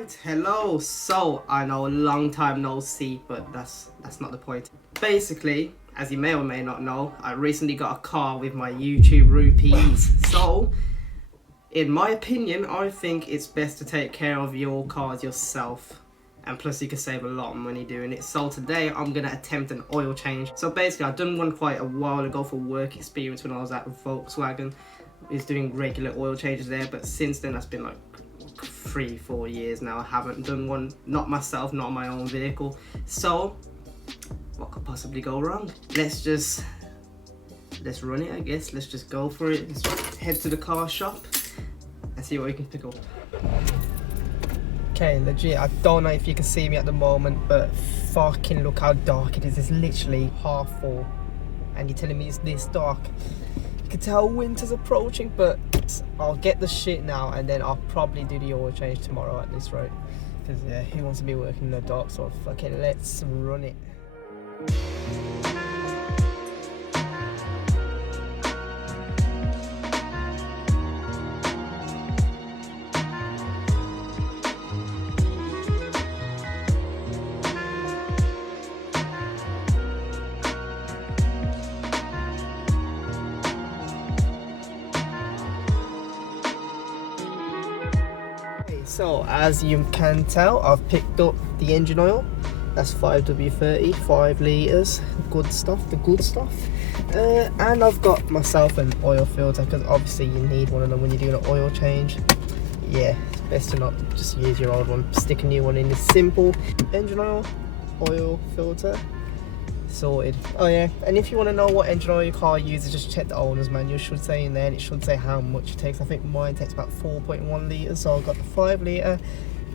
Right, hello. So I know, long time no see, but that's not the point. Basically, as you may or may not know, I recently got a car with my YouTube rupees. So, in my opinion, I think it's best to take care of your cars yourself. And plus you can save a lot of money doing it. So today I'm gonna attempt an oil change. So basically I've done one quite a while ago for work experience when I was at Volkswagen. I was doing regular oil changes there, but since then that's been like 3-4 years now. I haven't done one, not myself, not my own vehicle. So what could possibly go wrong? Let's run it, I guess. Let's just go for it. Let's head to the car shop and see what we can pick up. Okay, legit, I don't know if you can see me at the moment, but fucking look how dark it is. It's literally 4:30 and you're telling me it's this dark. You can tell winter's approaching, but I'll get the shit now and then I'll probably do the oil change tomorrow at this rate. Because yeah, who wants to be working in the dark? So fucking let's run it. So as you can tell, I've picked up the engine oil. That's 5W30, 5 litres, good stuff, the good stuff. And I've got myself an oil filter, because obviously you need one of them when you're doing an oil change. Yeah, it's best to not just use your old one, stick a new one in. It's simple. Engine oil filter, sorted. Oh yeah, and if you want to know what engine oil your car uses, just check the owner's manual. It should say in there, and it should say how much it takes. I think mine takes about 4.1 litres, so I've got the 5 litre.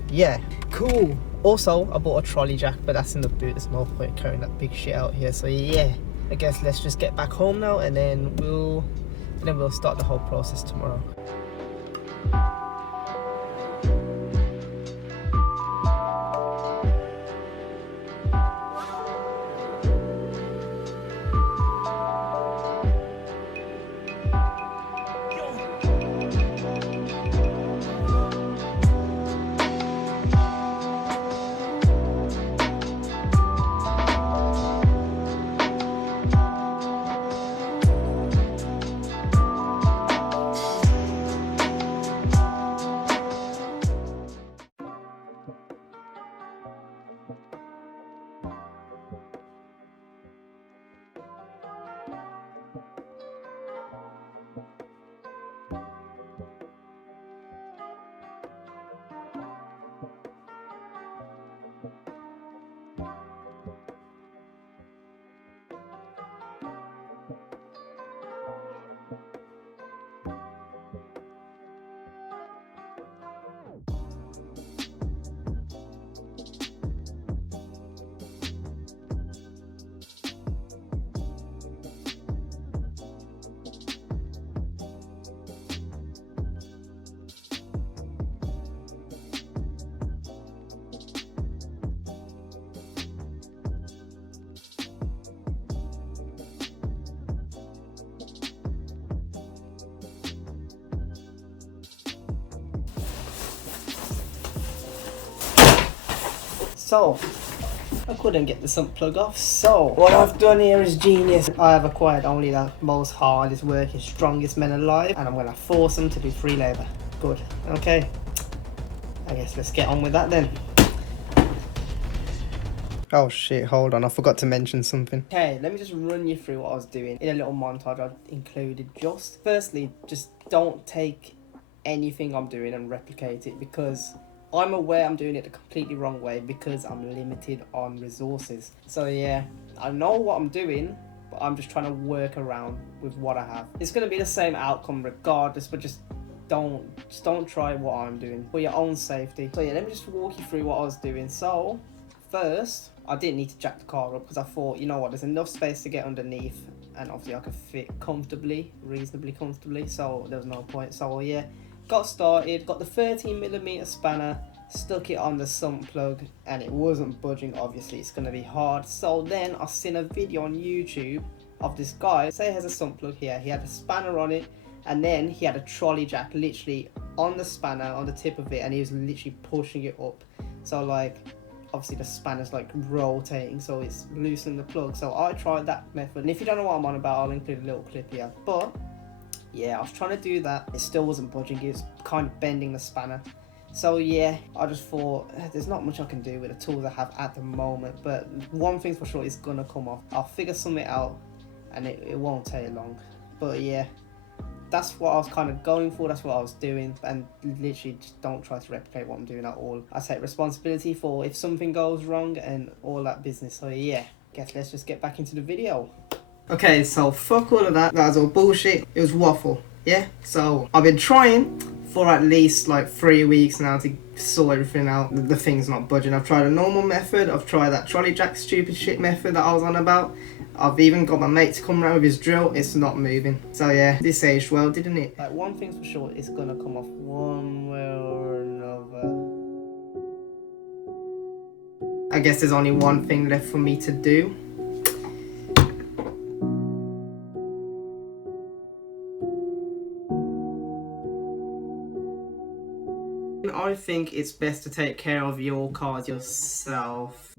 Yeah, cool. Also, I bought a trolley jack, but that's in the boot. There's no point carrying that big shit out here. So yeah, I guess let's just get back home now, and then we'll start the whole process tomorrow. So, I couldn't get the sump plug off, so what I've done here is genius. I have acquired only the most hardest working, strongest men alive, and I'm going to force them to do free labour. Good. Okay. I guess let's get on with that then. Oh shit, hold on, I forgot to mention something. Okay, let me just run you through what I was doing in a little montage I've included. Firstly, just don't take anything I'm doing and replicate it, because I'm aware I'm doing it the completely wrong way because I'm limited on resources. So yeah, I know what I'm doing, but I'm just trying to work around with what I have. It's going to be the same outcome regardless, but just don't try what I'm doing for your own safety. So yeah, let me just walk you through what I was doing. So first, I didn't need to jack the car up because I thought, you know what, there's enough space to get underneath, and obviously I could fit comfortably, reasonably comfortably, so there was no point. So yeah, got started, got the 13mm spanner, stuck it on the sump plug, and it wasn't budging. Obviously it's going to be hard. So then I seen a video on YouTube of this guy, say he has a sump plug here, he had a spanner on it, and then he had a trolley jack literally on the spanner, on the tip of it, and he was literally pushing it up. So like, obviously the spanner's like rotating, so it's loosening the plug. So I tried that method, and if you don't know what I'm on about, I'll include a little clip here. But yeah, I was trying to do that. It still wasn't budging. It was kind of bending the spanner. So yeah, I just thought there's not much I can do with the tools I have at the moment. But one thing's for sure, it's gonna come off. I'll figure something out, and it won't take long. But yeah, that's what I was kind of going for. That's what I was doing, and literally just don't try to replicate what I'm doing at all. I take responsibility for if something goes wrong and all that business. So yeah, guess let's just get back into the video. Okay, so fuck all of that. That was all bullshit. It was waffle. Yeah. So I've been trying for at least like 3 weeks now to sort everything out. The thing's not budging. I've tried a normal method. I've tried that trolley jack stupid shit method that I was on about. I've even got my mate to come around with his drill. It's not moving. So yeah, this aged well, didn't it? Like, one thing's for sure, it's gonna come off one way or another. I guess there's only one thing left for me to do. I think it's best to take care of your cars yourself.